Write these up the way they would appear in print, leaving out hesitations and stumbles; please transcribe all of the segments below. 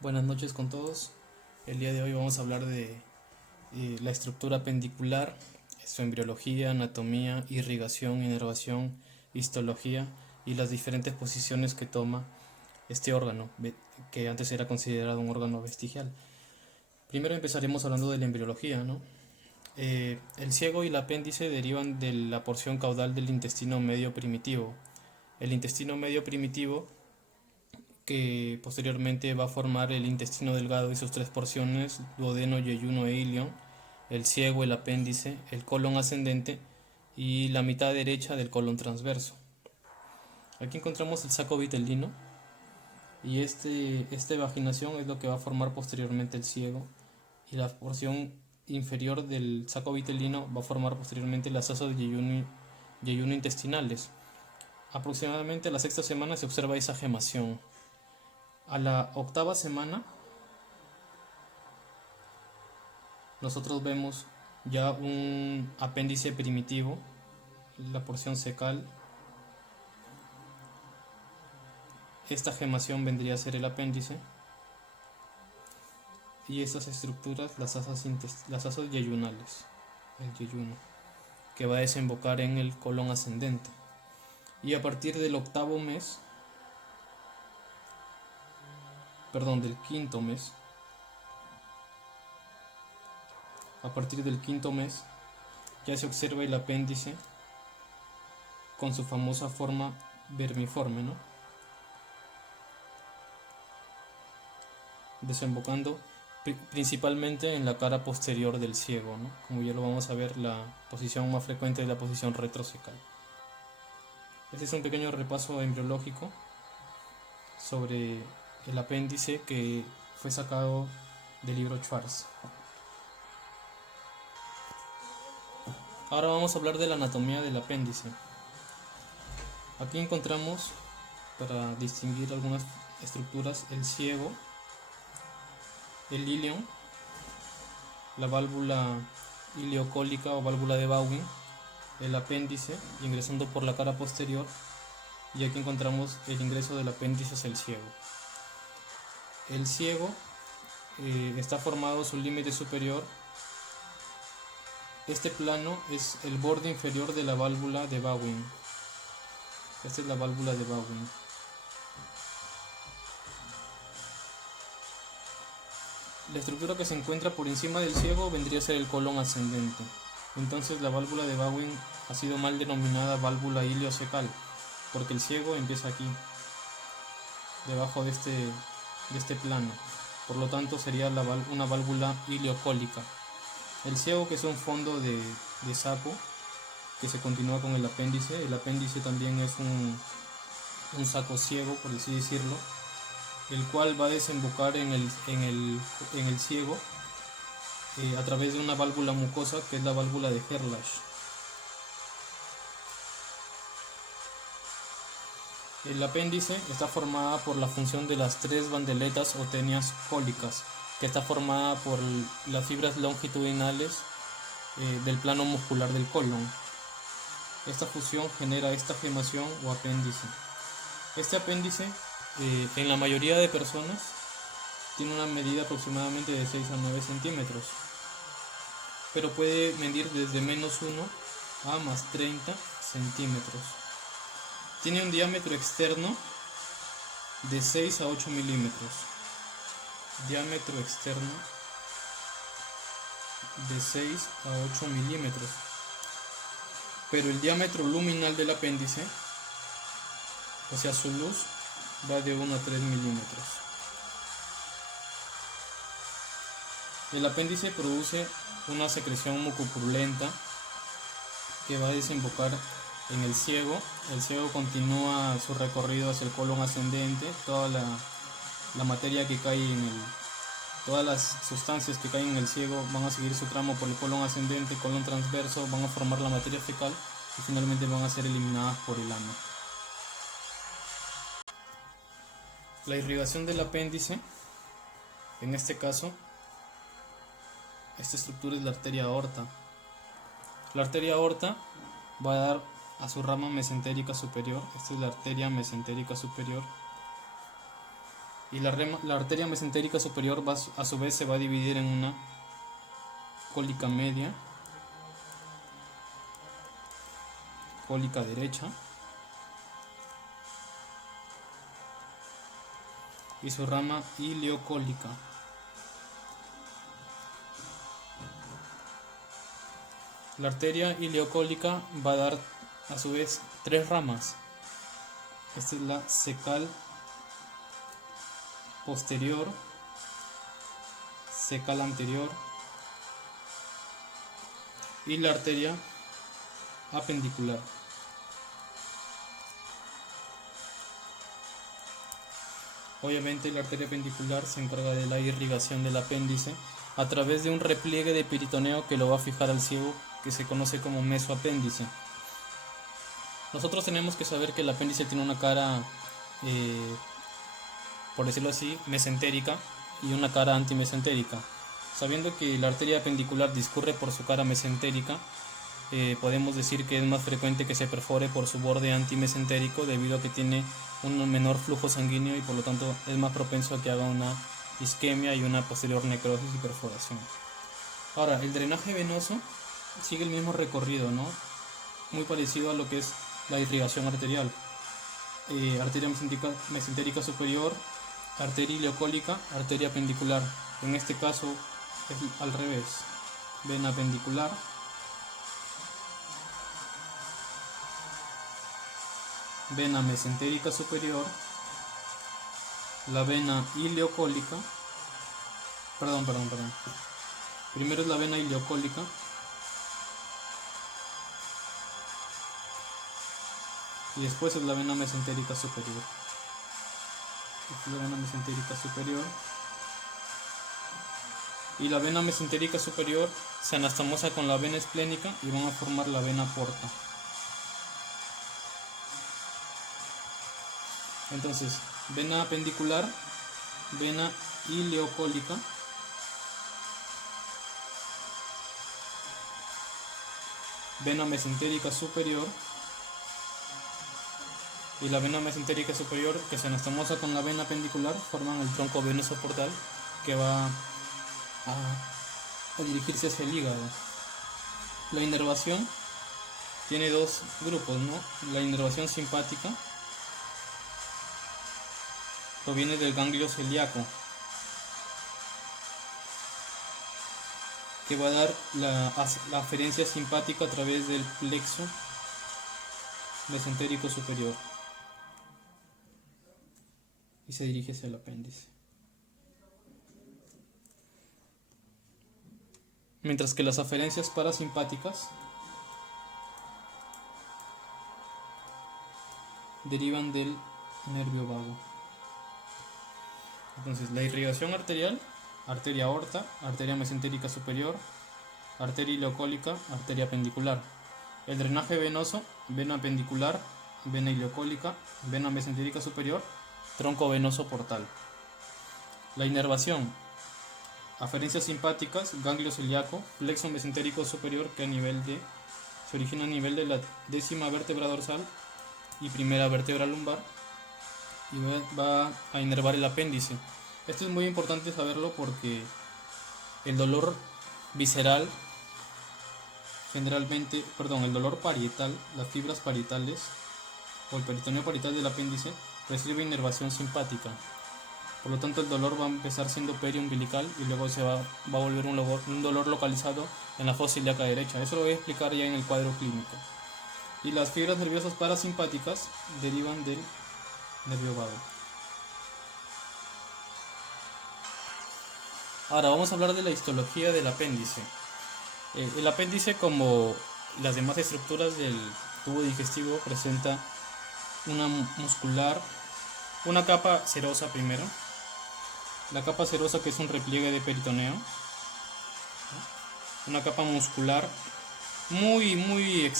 Buenas noches con todos. El día de hoy vamos a hablar de la estructura apendicular, su embriología, anatomía, irrigación, inervación, histología y las diferentes posiciones que toma este órgano, que antes era considerado un órgano vestigial. Primero empezaremos hablando de la embriología, ¿no? El ciego y el apéndice derivan de la porción caudal del intestino medio primitivo. El intestino medio primitivo que posteriormente va a formar el intestino delgado y sus tres porciones, duodeno, yeyuno e ilion, el ciego, el apéndice, el colon ascendente y la mitad derecha del colon transverso. Aquí encontramos el saco vitelino y esta vaginación es lo que va a formar posteriormente el ciego, y la porción inferior del saco vitelino va a formar posteriormente las asas de yeyuno intestinales. Aproximadamente a la sexta semana se observa esa gemación. A la octava semana nosotros vemos ya un apéndice primitivo, la porción cecal. Esta gemación vendría a ser el apéndice y estas estructuras las asas yeyunales, el yeyuno, que va a desembocar en el colon ascendente. Y a partir del octavo mes, del quinto mes, a partir del quinto mes ya se observa el apéndice con su famosa forma vermiforme, ¿no? Desembocando principalmente en la cara posterior del ciego, ¿no? Como ya lo vamos a ver, la posición más frecuente es la posición retrocecal. Este es un pequeño repaso embriológico sobre el apéndice que fue sacado del libro Schwartz. Ahora vamos a hablar de la anatomía del apéndice. Aquí encontramos, para distinguir algunas estructuras, el ciego, el ilion, la válvula iliocólica o válvula de Bowing, el apéndice ingresando por la cara posterior, y aquí encontramos el ingreso del apéndice hacia el ciego. El ciego está formado su límite superior. Este plano es el borde inferior de la válvula de Bowing. Esta es la válvula de Bowing. La estructura que se encuentra por encima del ciego vendría a ser el colon ascendente. Entonces la válvula de Bowing ha sido mal denominada válvula iliocecal, porque el ciego empieza aquí, debajo de este plano. Por lo tanto sería una válvula iliocólica. El ciego, que es un fondo de saco que se continúa con el apéndice. El apéndice también es un saco ciego, por así decirlo, el cual va a desembocar en el ciego a través de una válvula mucosa, que es la válvula de Herlach. El apéndice está formada por la función de las tres bandeletas o tenias cólicas, que está formada por las fibras longitudinales del plano muscular del colon. Esta fusión genera esta gemación o apéndice. Este apéndice, en la mayoría de personas, tiene una medida aproximadamente de 6 a 9 centímetros, pero puede medir desde menos 1 a más 30 centímetros. Tiene un diámetro externo de 6 a 8 milímetros. Diámetro externo de 6 a 8 milímetros. Pero el diámetro luminal del apéndice, o sea su luz, va de 1 a 3 milímetros. El apéndice produce una secreción mucopurulenta que va a desembocar en el ciego. El ciego continúa su recorrido hacia el colon ascendente. Toda la materia que cae todas las sustancias que caen en el ciego van a seguir su tramo por el colon ascendente, colon transverso, van a formar la materia fecal y finalmente van a ser eliminadas por el ano. La irrigación del apéndice, en este caso, esta estructura es la arteria aorta. La arteria aorta va a dar a su rama mesentérica superior. Esta es la arteria mesentérica superior. Y la arteria mesentérica superior a su vez se va a dividir en una cólica media, cólica derecha y su rama ileocólica. La arteria ileocólica va a dar a su vez 3 ramas. Esta es la cecal posterior, cecal anterior y la arteria apendicular. Obviamente la arteria apendicular se encarga de la irrigación del apéndice a través de un repliegue de peritoneo que lo va a fijar al ciego, que se conoce como mesoapéndice. Nosotros tenemos que saber que el apéndice tiene una cara, por decirlo así, mesentérica y una cara antimesentérica. Sabiendo que la arteria apendicular discurre por su cara mesentérica, podemos decir que es más frecuente que se perfore por su borde antimesentérico debido a que tiene un menor flujo sanguíneo y por lo tanto es más propenso a que haga una isquemia y una posterior necrosis y perforación. Ahora, el drenaje venoso sigue el mismo recorrido, ¿no? Muy parecido a lo que es la irrigación arterial. Arteria mesentérica superior, arteria ileocólica, arteria apendicular. En este caso es al revés. Vena apendicular, vena mesentérica superior, la vena ileocólica, perdón. Primero es la vena ileocólica, y después es la vena mesentérica superior. Esta es la vena mesentérica superior. Y la vena mesentérica superior se anastomosa con la vena esplénica y van a formar la vena porta. Entonces, vena apendicular, vena ileocólica, vena mesentérica superior, y la vena mesentérica superior que se anastomosa con la vena apendicular forman el tronco venoso portal que va a dirigirse hacia el hígado. La inervación tiene dos grupos, ¿no? La inervación simpática proviene del ganglio celíaco, que va a dar la aferencia simpática a través del plexo mesentérico superior y se dirige hacia el apéndice. Mientras que las aferencias parasimpáticas derivan del nervio vago. Entonces, la irrigación arterial, arteria aorta, arteria mesentérica superior, arteria ileocólica, arteria apendicular. El drenaje venoso, vena apendicular, vena ileocólica, vena mesentérica superior, tronco venoso portal. La inervación, aferencias simpáticas, ganglio celíaco, plexo mesentérico superior que se origina a nivel de la 10ª vértebra dorsal y primera vértebra lumbar y va a inervar el apéndice. Esto es muy importante saberlo porque el dolor visceral, el dolor parietal, las fibras parietales o el peritoneo parietal del apéndice recibe inervación simpática. Por lo tanto, el dolor va a empezar siendo periumbilical y luego se va a volver un dolor localizado en la fosa ilíaca derecha. Eso lo voy a explicar ya en el cuadro clínico. Y las fibras nerviosas parasimpáticas derivan del nervio vago. Ahora vamos a hablar de la histología del apéndice. El apéndice, como las demás estructuras del tubo digestivo, presenta una capa serosa primero. La capa serosa, que es un repliegue de peritoneo. Una capa muscular muy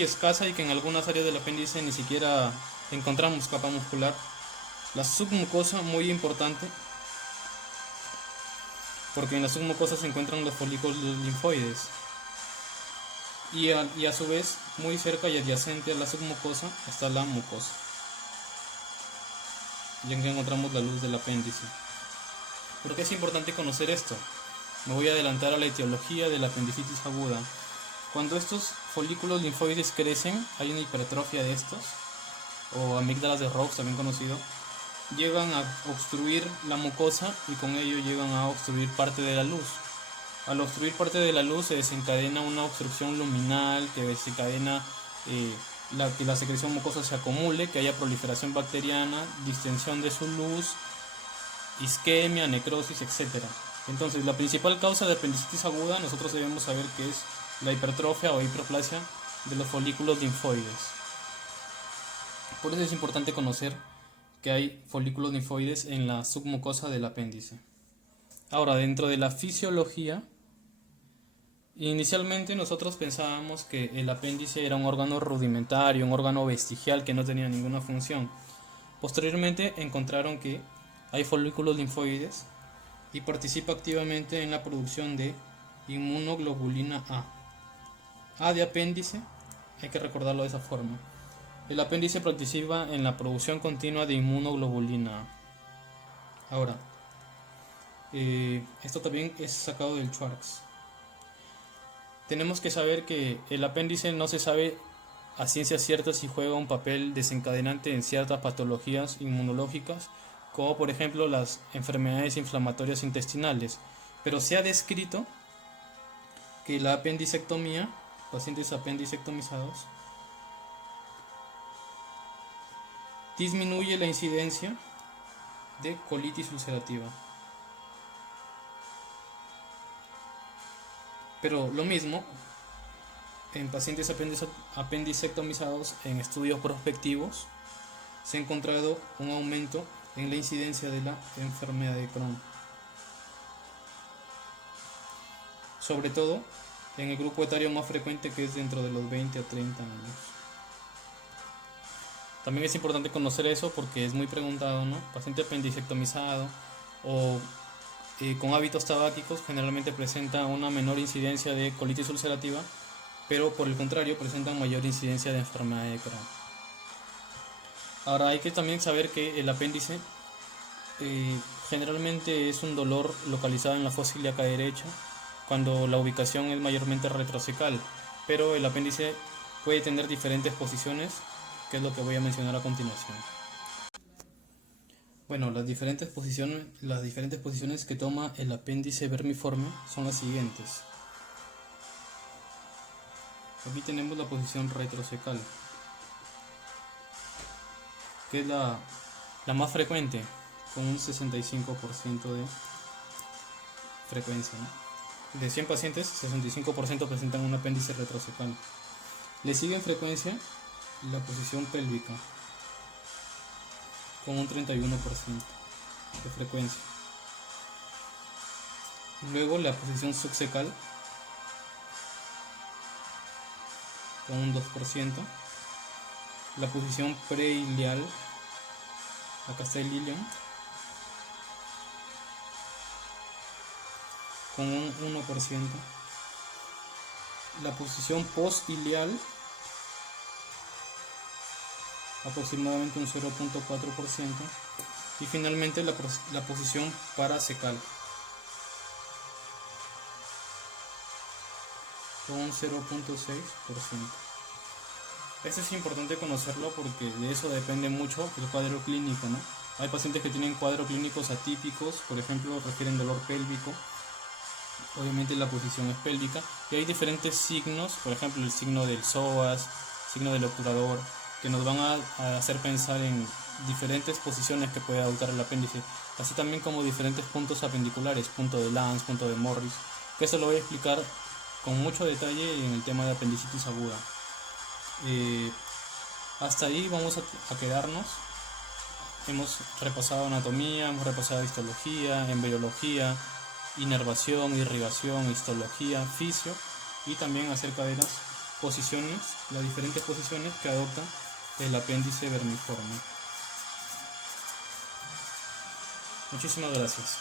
escasa y que en algunas áreas del apéndice ni siquiera encontramos capa muscular. La submucosa, muy importante, porque en la submucosa se encuentran los folículos linfoides. Y a su vez, muy cerca y adyacente a la submucosa está la mucosa. ya que encontramos la luz del apéndice. ¿Por qué es importante conocer esto? Me voy a adelantar a la etiología de la apendicitis aguda. Cuando estos folículos linfoides crecen, hay una hipertrofia de estos, o amígdalas de Raux también conocido, llegan a obstruir la mucosa y con ello llegan a obstruir parte de la luz. Al obstruir parte de la luz se desencadena una obstrucción luminal que desencadena que la secreción mucosa se acumule, que haya proliferación bacteriana, distensión de su luz, isquemia, necrosis, etc. Entonces, la principal causa de apendicitis aguda nosotros debemos saber que es la hipertrofia o hiperplasia de los folículos linfoides. Por eso es importante conocer que hay folículos linfoides en la submucosa del apéndice. Ahora, dentro de la fisiología, inicialmente nosotros pensábamos que el apéndice era un órgano rudimentario, un órgano vestigial que no tenía ninguna función. Posteriormente encontraron que hay folículos linfoides y participa activamente en la producción de inmunoglobulina A. A de apéndice, hay que recordarlo de esa forma. El apéndice participa en la producción continua de inmunoglobulina A. Ahora, esto también es sacado del Schwartz. Tenemos que saber que el apéndice no se sabe a ciencia cierta si juega un papel desencadenante en ciertas patologías inmunológicas, como por ejemplo las enfermedades inflamatorias intestinales, pero se ha descrito que la apendicectomía, pacientes apendicectomizados, disminuye la incidencia de colitis ulcerativa. Pero lo mismo en pacientes apendicectomizados en estudios prospectivos se ha encontrado un aumento en la incidencia de la enfermedad de Crohn, sobre todo en el grupo etario más frecuente, que es dentro de los 20 a 30 años. También es importante conocer eso porque es muy preguntado, ¿no? Paciente apendicectomizado o con hábitos tabáquicos generalmente presenta una menor incidencia de colitis ulcerativa, pero por el contrario presentan mayor incidencia de enfermedad de Crohn. Ahora hay que también saber que el apéndice generalmente es un dolor localizado en la fosa ilíaca derecha, cuando la ubicación es mayormente retrocecal, pero el apéndice puede tener diferentes posiciones, que es lo que voy a mencionar a continuación. Bueno, las diferentes posiciones que toma el apéndice vermiforme son las siguientes. Aquí tenemos la posición retrocecal, que es la más frecuente, con un 65% de frecuencia, ¿no? De 100 pacientes, 65% presentan un apéndice retrocecal. Le sigue en frecuencia la posición pélvica, con un 31% de frecuencia. Luego la posición subcecal, con un 2%. La posición preilial, acá está el ilion, con un 1%. La posición postilial, aproximadamente un 0.4%. Y finalmente la posición paracecal, con un 0.6%. Esto es importante conocerlo porque de eso depende mucho el cuadro clínico, ¿no? Hay pacientes que tienen cuadros clínicos atípicos, por ejemplo, refieren dolor pélvico. Obviamente la posición es pélvica y hay diferentes signos, por ejemplo el signo del psoas, signo del obturador, que nos van a hacer pensar en diferentes posiciones que puede adoptar el apéndice, así también como diferentes puntos apendiculares, punto de Lanz, punto de Morris, que eso lo voy a explicar con mucho detalle en el tema de apendicitis aguda. Hasta ahí vamos a quedarnos. Hemos repasado anatomía, hemos repasado histología, embriología, inervación, irrigación, histología, fisio, y también acerca de las posiciones, las diferentes posiciones que adopta el apéndice vermiforme. Muchísimas gracias.